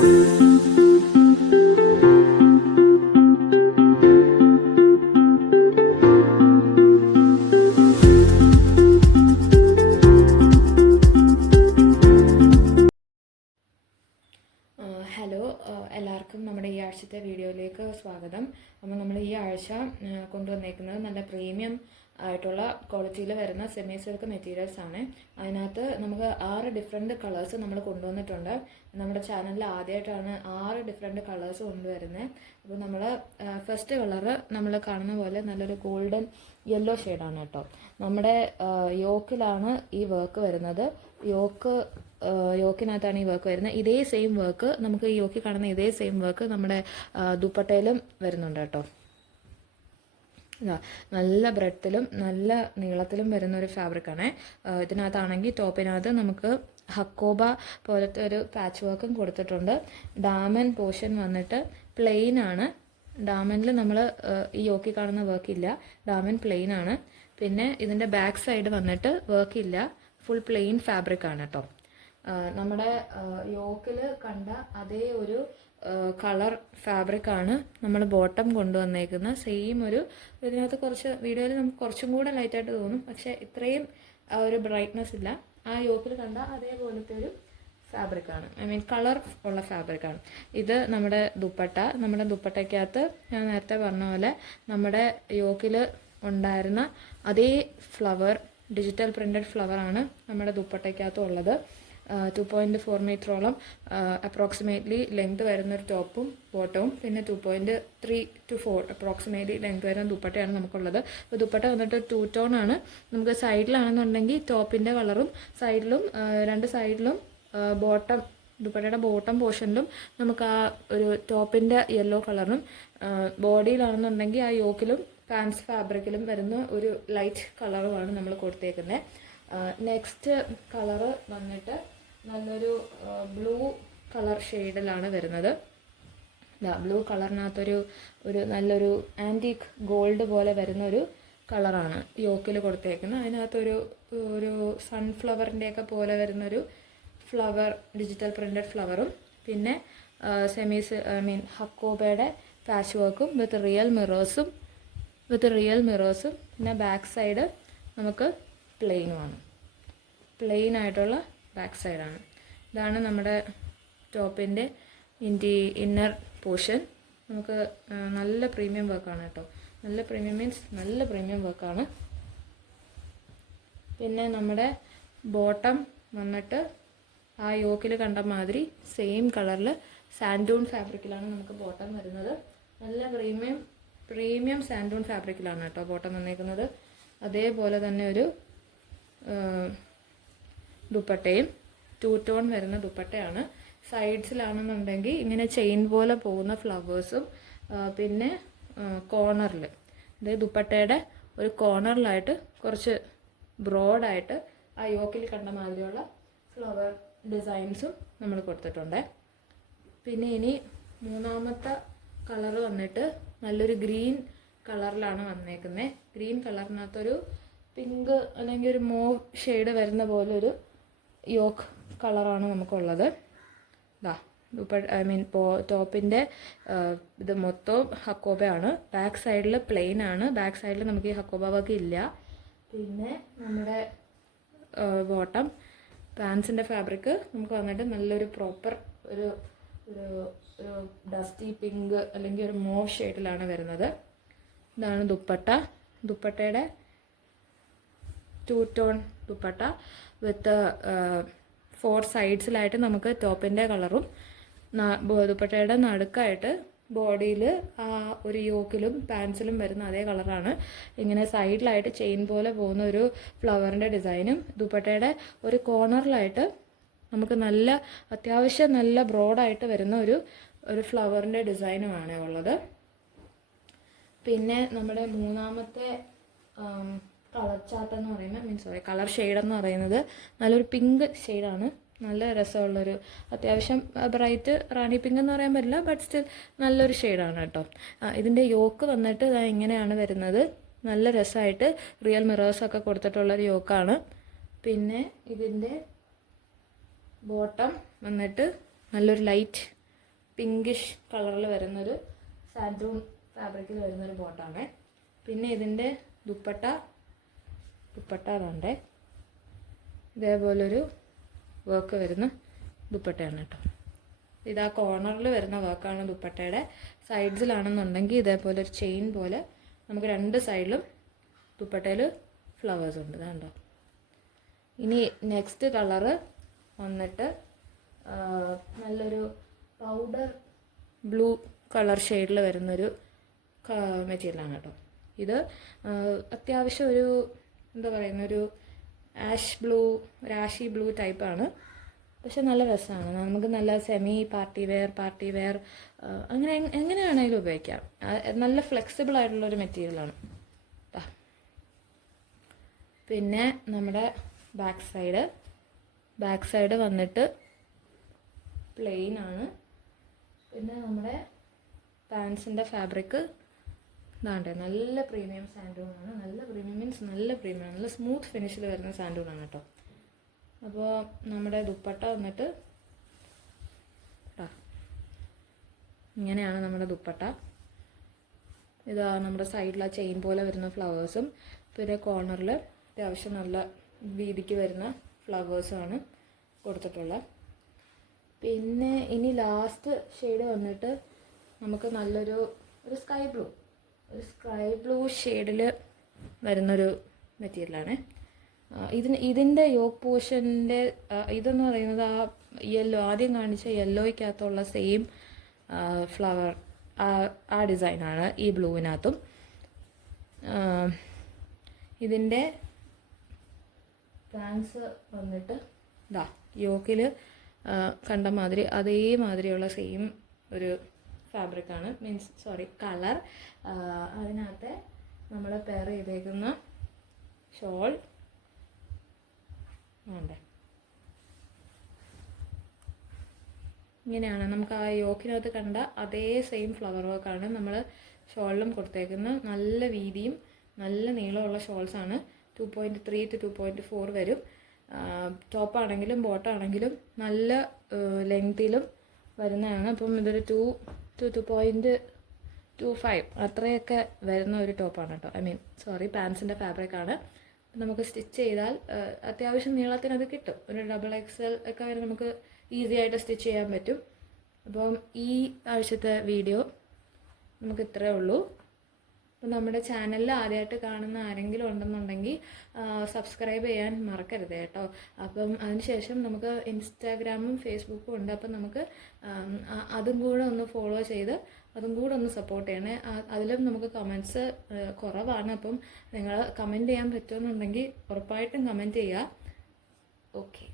Hello, എല്ലാവർക്കും നമ്മുടെ ഈ ആഴ്ചത്തെ വീഡിയോയിലേക്ക് സ്വാഗതം. അപ്പോൾ നമ്മൾ ഈ ആഴ്ച കൊണ്ടുവന്നേക്കുന്നത് നല്ല പ്രീമിയം ആയിട്ടുള്ള ക്വാളിറ്റിയിൽ വരുന്ന സെമി സിൽക്ക് മെറ്റീരിയൽസ് ആണ്. അതിനകത്ത് നമുക്ക് 6 ഡിഫറെൻറ്റ് കളേഴ്സ് നമ്മൾ കൊണ്ടുവന്നിട്ടുണ്ട്. നമ്മുടെ ചാനലിൽ ആദ്യമായിട്ടാണ് 6 ഡിഫറെൻറ്റ് കളേഴ്സ് കൊണ്ടുവരുന്നത്. അപ്പോൾ നമ്മൾ ഫസ്റ്റ് കളറ് നമ്മൾ കാണുന്ന പോലെ നല്ലൊരു ഗോൾഡൻ യെല്ലോ ഷെയ്ഡാണ് കേട്ടോ. നമ്മുടെ യോക്കിലാണ് ഈ വർക്ക് വരുന്നത്. യോക്കിനകത്താണ് ഈ വർക്ക് വരുന്നത്. ഇതേ സെയിം വർക്ക് നമുക്ക് ഈ യോക്കിൽ കാണുന്ന ഇതേ സെയിം വർക്ക് നമ്മുടെ ദുപ്പട്ടയിലും വരുന്നുണ്ട് കേട്ടോ. നല്ല ബ്രെഡത്തിലും നല്ല നീളത്തിലും വരുന്ന ഒരു ഫാബ്രിക്കാണ്. ഇതിനകത്താണെങ്കിൽ ടോപ്പിനകത്ത് നമുക്ക് ഹക്കോബ പോലത്തെ ഒരു പാച്ച് വർക്കും കൊടുത്തിട്ടുണ്ട്. ഡാമൻ പോർഷൻ വന്നിട്ട് പ്ലെയിൻ ആണ്. ഡാമനിൽ നമ്മൾ ഈ യോക്കിൽ കാണുന്ന വർക്കില്ല, ഡാമൻ പ്ലെയിൻ ആണ്. പിന്നെ ഇതിൻ്റെ ബാക്ക് സൈഡ് വന്നിട്ട് വർക്കില്ല, ഫുൾ പ്ലെയിൻ ഫാബ്രിക്കാണ് കേട്ടോ. നമ്മുടെ യോക്കിൽ കണ്ട അതേ ഒരു കളർ ഫാബ്രിക്കാണ് നമ്മൾ ബോട്ടം കൊണ്ടുവന്നേക്കുന്നത്. സെയിം ഒരു ഇതിനകത്ത് കുറച്ച് വീഡിയോയിൽ നമുക്ക് കുറച്ചും കൂടെ ലൈറ്റായിട്ട് തോന്നും, പക്ഷേ ഇത്രയും ഒരു ബ്രൈറ്റ്നെസ് ഇല്ല. ആ യോക്കിൽ കണ്ട അതേപോലത്തെ ഒരു ഫാബ്രിക്കാണ്, കളർ ഉള്ള ഫാബ്രിക്കാണ്. ഇത് നമ്മുടെ ദുപ്പട്ടയ്ക്കകത്ത് ഞാൻ നേരത്തെ പറഞ്ഞ പോലെ നമ്മുടെ യോക്കിൽ ഉണ്ടായിരുന്ന അതേ ഫ്ലവർ, ഡിജിറ്റൽ പ്രിൻറ്റഡ് ഫ്ലവറാണ് നമ്മുടെ ദുപ്പട്ടയ്ക്കകത്തും ഉള്ളത്. 2.4 മീറ്ററോളം അപ്രോക്സിമേറ്റ്ലി ലെങ്ത് വരുന്നൊരു ടോപ്പും ബോട്ടവും, പിന്നെ 2.3 to 4 അപ്രോക്സിമേറ്റ്ലി ലെങ്ത് വരുന്ന ദുപ്പട്ടയാണ് നമുക്കുള്ളത്. അപ്പോൾ ദുപ്പട്ട വന്നിട്ട് 2 ടോൺ ആണ്. നമുക്ക് സൈഡിലാണെന്നുണ്ടെങ്കിൽ ടോപ്പിൻ്റെ കളറും സൈഡിലും രണ്ട് സൈഡിലും ദുപ്പട്ടയുടെ ബോട്ടം പോർഷനിലും നമുക്ക് ആ ഒരു ടോപ്പിൻ്റെ യെല്ലോ കളറും, ബോഡിയിലാണെന്നുണ്ടെങ്കിൽ ആ യോക്കിലും പാൻസ് ഫാബ്രിക്കിലും വരുന്ന ഒരു ലൈറ്റ് കളറുമാണ് നമ്മൾ കൊടുത്തേക്കുന്നത്. നെക്സ്റ്റ് കളറ് വന്നിട്ട് നല്ലൊരു ബ്ലൂ കളർ ഷെയ്ഡിലാണ് വരുന്നത്. ബ്ലൂ കളറിനകത്തൊരു നല്ലൊരു ആൻറ്റീക്ക് ഗോൾഡ് പോലെ വരുന്ന ഒരു കളറാണ് യോക്കിൽ കൊടുത്തേക്കുന്നത്. അതിനകത്തൊരു സൺഫ്ലവറിൻ്റെയൊക്കെ പോലെ വരുന്നൊരു ഫ്ലവർ, ഡിജിറ്റൽ പ്രിൻറ്റഡ് ഫ്ലവറും, പിന്നെ ഹക്കോബയുടെ പാച്ച് വർക്കും വിത്ത് റിയൽ മിറേഴ്സും, പിന്നെ ബാക്ക് സൈഡ് നമുക്ക് പ്ലെയിൻ ആയിട്ടുള്ള ബാക്ക് സൈഡാണ്. ഇതാണ് നമ്മുടെ ടോപ്പിൻ്റെ ഇന്നർ പോർഷൻ. നമുക്ക് നല്ല പ്രീമിയം വർക്കാണ് കേട്ടോ. നല്ല പ്രീമിയം മീൻസ് നല്ല പ്രീമിയം വർക്കാണ്. പിന്നെ നമ്മുടെ ബോട്ടം വന്നിട്ട് ആ യോക്കിൽ കണ്ട മാതിരി സെയിം കളറിൽ സാൻഡൂൺ ഫാബ്രിക്കിലാണ് നമുക്ക് ബോട്ടം വരുന്നത്. നല്ല പ്രീമിയം സാൻഡൂൺ ഫാബ്രിക്കിലാണ് കേട്ടോ ബോട്ടം വന്നേക്കുന്നത്. അതേപോലെ തന്നെ ഒരു ദുപ്പട്ടയും 2 ടോൺ വരുന്ന ദുപ്പട്ടയാണ്. സൈഡ്സിലാണെന്നുണ്ടെങ്കിൽ ഇങ്ങനെ ചെയിൻ പോലെ പോകുന്ന ഫ്ലവേഴ്സും, പിന്നെ കോർണറിൽ, അതായത് ദുപ്പട്ടയുടെ ഒരു കോർണറിലായിട്ട് കുറച്ച് ബ്രോഡായിട്ട് ആ യോക്കിൽ കണ്ട മാതിരിയുള്ള ഫ്ലവർ ഡിസൈൻസും നമ്മൾ കൊടുത്തിട്ടുണ്ട്. പിന്നെ ഇനി മൂന്നാമത്തെ കളർ വന്നിട്ട് നല്ലൊരു ഗ്രീൻ കളറിലാണ് വന്നേക്കുന്നത്. ഗ്രീൻ കളറിനകത്തൊരു പിങ്ക് അല്ലെങ്കിൽ ഒരു മോവ് ഷെയ്ഡ് വരുന്ന പോലെ ഒരു യോക്ക് കളറാണ് നമുക്കുള്ളത്. ടോപ്പിൻ്റെ ഇത് മൊത്തവും ഹക്കോബയാണ്. ബാക്ക് സൈഡിൽ പ്ലെയിൻ ആണ്. ബാക്ക് സൈഡിൽ നമുക്ക് ഈ ഹക്കോബ വർക്ക് ഇല്ല. പിന്നെ നമ്മുടെ ബോട്ടം പാൻസിൻ്റെ ഫാബ്രിക് നമുക്ക് വന്നിട്ട് നല്ലൊരു പ്രോപ്പർ ഒരു ഡസ്റ്റി പിങ്ക് അല്ലെങ്കിൽ ഒരു മോവ് ഷെയ്ഡിലാണ് വരുന്നത്. ഇതാണ് ദുപ്പട്ടയുടെ 2 ടോൺ ദുപ്പട്ട വിത്ത് 4 സൈഡ്സിലായിട്ട് നമുക്ക് ടോപ്പിൻ്റെ കളറും, ദുപ്പട്ടയുടെ നടുക്കായിട്ട് ബോഡിയിൽ ആ ഒരു യോക്കിലും പാൻസിലും വരുന്ന അതേ കളറാണ്. ഇങ്ങനെ സൈഡിലായിട്ട് ചെയിൻ പോലെ പോകുന്ന ഒരു ഫ്ലവറിൻ്റെ ഡിസൈനും, ദുപ്പട്ടയുടെ ഒരു കോർണറിലായിട്ട് നമുക്ക് അത്യാവശ്യം നല്ല ബ്രോഡായിട്ട് വരുന്ന ഒരു ഫ്ലവറിൻ്റെ ഡിസൈനുമാണ് ഉള്ളത്. പിന്നെ നമ്മുടെ മൂന്നാമത്തെ കളർ ചാർട്ട് എന്ന് പറയുന്നത് കളർ ഷെയ്ഡെന്ന് പറയുന്നത് നല്ലൊരു പിങ്ക് ഷെയ്ഡാണ്. നല്ല രസമുള്ളൊരു അത്യാവശ്യം ബ്രൈറ്റ് റാണി പിങ്ക് എന്ന് പറയാൻ പറ്റില്ല, ബട്ട് സ്റ്റിൽ നല്ലൊരു ഷെയ്ഡാണ് കേട്ടോ. ഇതിൻ്റെ യോക്ക് വന്നിട്ട് ഇങ്ങനെയാണ് വരുന്നത്. നല്ല രസമായിട്ട് റിയൽ മിറേഴ്സൊക്കെ കൊടുത്തിട്ടുള്ളൊരു യോക്കാണ്. പിന്നെ ഇതിൻ്റെ ബോട്ടം വന്നിട്ട് നല്ലൊരു ലൈറ്റ് പിങ്കിഷ് കളറിൽ വരുന്നൊരു സാൻഡൂൺ ഫാബ്രിക്കിൽ വരുന്നൊരു ബോട്ടാണ്. പിന്നെ ഇതിൻ്റെ ദുപ്പട്ട അതുണ്ടേ, ഇതേപോലൊരു വർക്ക് വരുന്ന ദുപ്പട്ടയാണ് കേട്ടോ. ഇതാ കോർണറിൽ വരുന്ന വർക്കാണ് ദുപ്പട്ടയുടെ. സൈഡ്സിലാണെന്നുണ്ടെങ്കിൽ ഇതേപോലെ ഒരു ചെയിൻ പോലെ നമുക്ക് 2 സൈഡിലും ദുപ്പട്ടയിൽ ഫ്ലവേഴ്സ് ഉണ്ട്, ഇതാണ്ടോ. ഇനി നെക്സ്റ്റ് കളറ് വന്നിട്ട് നല്ലൊരു പൗഡർ ബ്ലൂ കളർ ഷെയ്ഡിൽ വരുന്നൊരു മെറ്റീരിയലാണ് കേട്ടോ. ഇത് അത്യാവശ്യം ഒരു എന്താ പറയുന്ന ഒരു ആഷി ബ്ലൂ ടൈപ്പാണ്. പക്ഷെ നല്ല രസമാണ്, നമുക്ക് നല്ല സെമി പാർട്ടി വെയർ അങ്ങനെ എങ്ങനെ വേണമെങ്കിലും ഉപയോഗിക്കാം. നല്ല ഫ്ലെക്സിബിൾ ആയിട്ടുള്ളൊരു മെറ്റീരിയലാണ്. പിന്നെ നമ്മുടെ ബാക്ക് സൈഡ് വന്നിട്ട് പ്ലെയിൻ ആണ്. പിന്നെ നമ്മുടെ പാൻസിൻ്റെ ഫാബ്രിക് ഇതാണ്ടേ, നല്ല പ്രീമിയം സാൻഡൂണാണ്. നല്ല പ്രീമിയം മീൻസ് നല്ല പ്രീമിയം, നല്ല സ്മൂത്ത് ഫിനിഷിൽ വരുന്ന സാൻഡൂണാണ് കേട്ടോ. അപ്പോൾ നമ്മുടെ ദുപ്പട്ട വന്നിട്ട് ഇങ്ങനെയാണ് നമ്മുടെ ദുപ്പട്ട. ഇതാ നമ്മുടെ സൈഡിൽ ആ ചെയിൻ പോലെ വരുന്ന ഫ്ലവേഴ്സും പിന്നെ കോർണറിൽ അത്യാവശ്യം നല്ല വീതിക്ക് വരുന്ന ഫ്ലവേഴ്സുമാണ് കൊടുത്തിട്ടുള്ളത്. പിന്നെ ഇനി ലാസ്റ്റ് ഷെയ്ഡ് വന്നിട്ട് നമുക്ക് നല്ലൊരു സ്കൈ ബ്ലൂ ഷെയ്ഡിൽ വരുന്നൊരു മെറ്റീരിയലാണ്. ഇതിൻ്റെ യോക്ക് പോർഷൻ്റെ ഇതെന്ന് പറയുന്നത് ആ ആദ്യം കാണിച്ച യെല്ലോയ്ക്കകത്തുള്ള സെയിം ഫ്ലവർ ആ ഡിസൈനാണ് ഈ ബ്ലൂവിനകത്തും. ഇതിൻ്റെ പാൻസ് വന്നിട്ട് യോക്കിൽ കണ്ട മാതിരി അതേമാതിരിയുള്ള സെയിം ഒരു ഫാബ്രിക്കാണ്, കളർ. അതിനകത്ത് നമ്മൾ പെയർ ചെയ്തേക്കുന്ന ഷോൾ ഉണ്ട്. ഇങ്ങനെയാണ് നമുക്ക് ആ യോക്കിനകത്ത് കണ്ട അതേ സെയിം ഫ്ലവർ വർക്കാണ് നമ്മൾ ഷോളിലും കൊടുത്തേക്കുന്ന. നല്ല വീതിയും നല്ല നീളമുള്ള ഷോൾസാണ്. 2.3 to 2.4 വരും. ടോപ്പാണെങ്കിലും ബോട്ടാണെങ്കിലും നല്ല ലെങ്തിലും വരുന്നതാണ്. അപ്പം ഇതൊരു 2 to 2.25 അത്രയൊക്കെ വരുന്ന ഒരു ടോപ്പാണ് കേട്ടോ. പാൻസിൻ്റെ ഫാബ്രിക്കാണ്. നമുക്ക് സ്റ്റിച്ച് ചെയ്താൽ അത്യാവശ്യം നീളത്തിന് അത് കിട്ടും. ഒരു XXL ഒക്കെ വരെ നമുക്ക് ഈസി ആയിട്ട് സ്റ്റിച്ച് ചെയ്യാൻ പറ്റും. അപ്പം ഈ ആഴ്ചത്തെ വീഡിയോ നമുക്ക് ഇത്രയേ ഉള്ളൂ. അപ്പം നമ്മുടെ ചാനലിൽ ആദ്യമായിട്ട് കാണുന്ന ആരെങ്കിലും ഉണ്ടെന്നുണ്ടെങ്കിൽ സബ്സ്ക്രൈബ് ചെയ്യാൻ മറക്കരുത് കേട്ടോ. അപ്പം അതിനുശേഷം നമുക്ക് ഇൻസ്റ്റാഗ്രാമും ഫേസ്ബുക്കും ഉണ്ട്. അപ്പം നമുക്ക് അതും കൂടെ ഒന്ന് ഫോളോ ചെയ്ത് അതും കൂടെ ഒന്ന് സപ്പോർട്ട് ചെയ്യണേ. അതിലും നമുക്ക് കമൻറ്റ്സ് കുറവാണ്. അപ്പം നിങ്ങൾ കമൻറ്റ് ചെയ്യാൻ പറ്റുമെന്നുണ്ടെങ്കിൽ ഉറപ്പായിട്ടും കമൻറ്റ് ചെയ്യുക. ഓക്കെ.